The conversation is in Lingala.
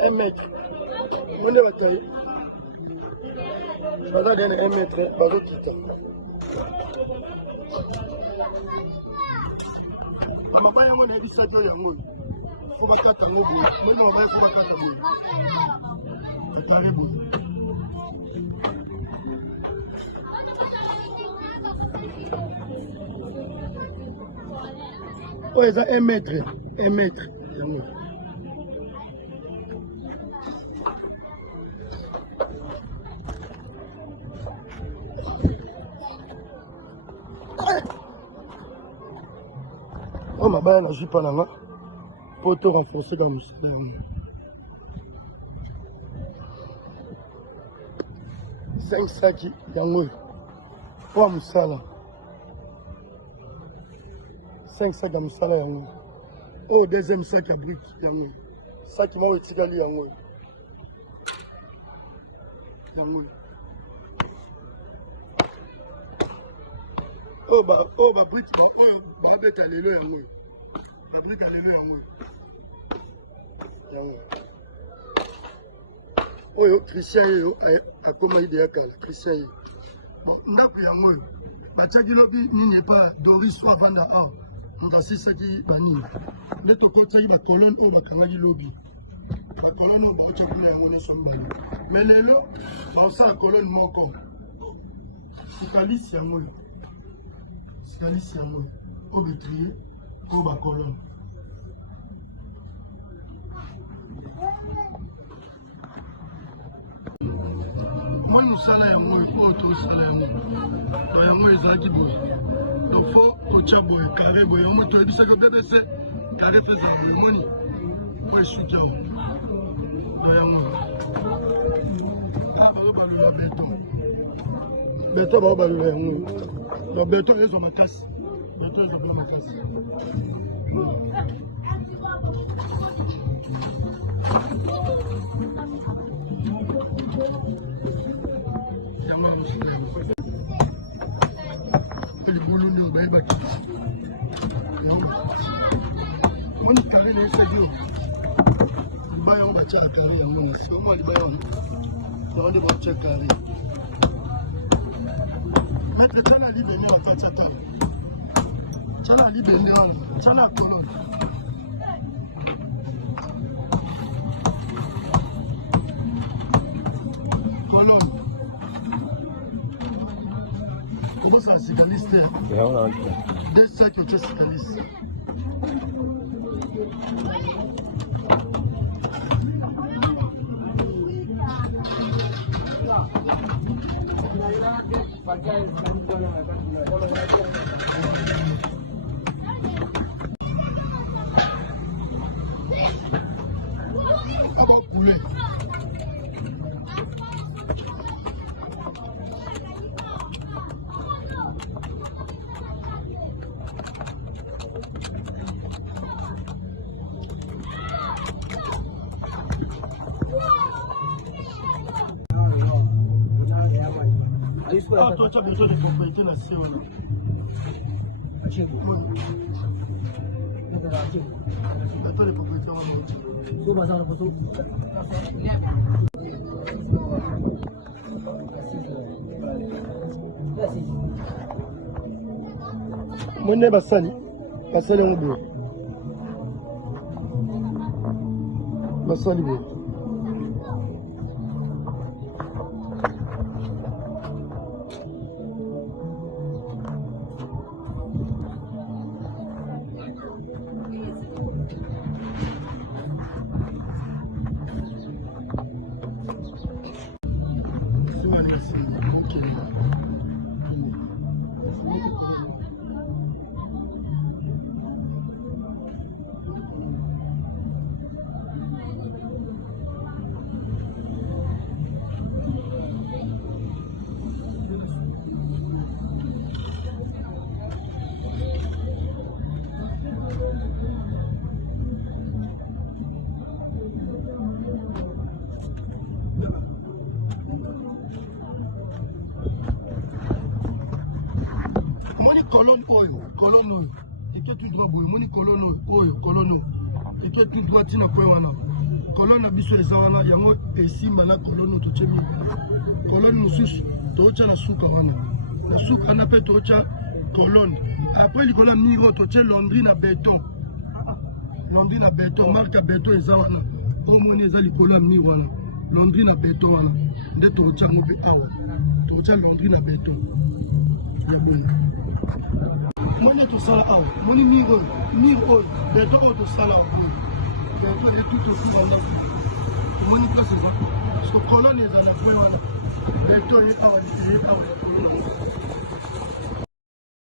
Un mètre. On est bataille. Je vais donner un mètre. Bazo quitte. On est 17 heures. Faut pas qu'à t'en oublier. Mais non, on va pas qu'à t'en oublier. C'est terrible. Oh, ils ont un mètre. Un mètre. Oh, ma balle, je ne suis pas là. Pour te renforcer dans le muscle. 5 sacs, yango. Oh, musala. 5 sacs à musala, yango. Oh, deuxième sac à briques, yango. Sac qui m'a retiré, yango. Yango. Oh, briques, oh, bête à l'élo, yango. Briques à l'élo, yango. Oyo Christian yo akoma idea kala Christian yo ndapo ya moyo bataki lobi nini pa Doris wa vanda a ngasi saki bani leto kota ida colonne o bakangaki lobi ba colonne o bakoti kula yango so mbani mais lelo ba osala colonne moko sikalisi ya moyo o betrier o ba colonne moi nous sommes là, moi tous sommes là, moi ils ont dit bon, donc faut au tchabo carré bon, moi tu dis ça que BBC carré fait ça, moi je suis tchabo, béton va baluler le béton ils ont ma casse, béton ils ont ma casse. Deux sacs que tu cyclistes. Ah, toi, tu as besoin de propriété nationale. Attends, les propriétaires en Monnaie Bassali. Bassali en bleu. Bassali bleu. moni colonne oyo ito tout droit boye moni colonne oyo colonne ito tout droit tina point wana colonne biso eza wana yango esimba na colonne totie mi colonne mosusu tootya na suka wana na suka wana mpe tootya colonne après likolo ya miro totie londri na béton marque ya béton eza wana omoni eza likolo ya miro wana londri na béton wana nde tootya yango mpe awa tootya londri na béton ya boye moni tosala awa moni miro oyo béton oyo tosala béton ye tout autour wana omoni place eza so colonne eza na point wana béton ye awa colonne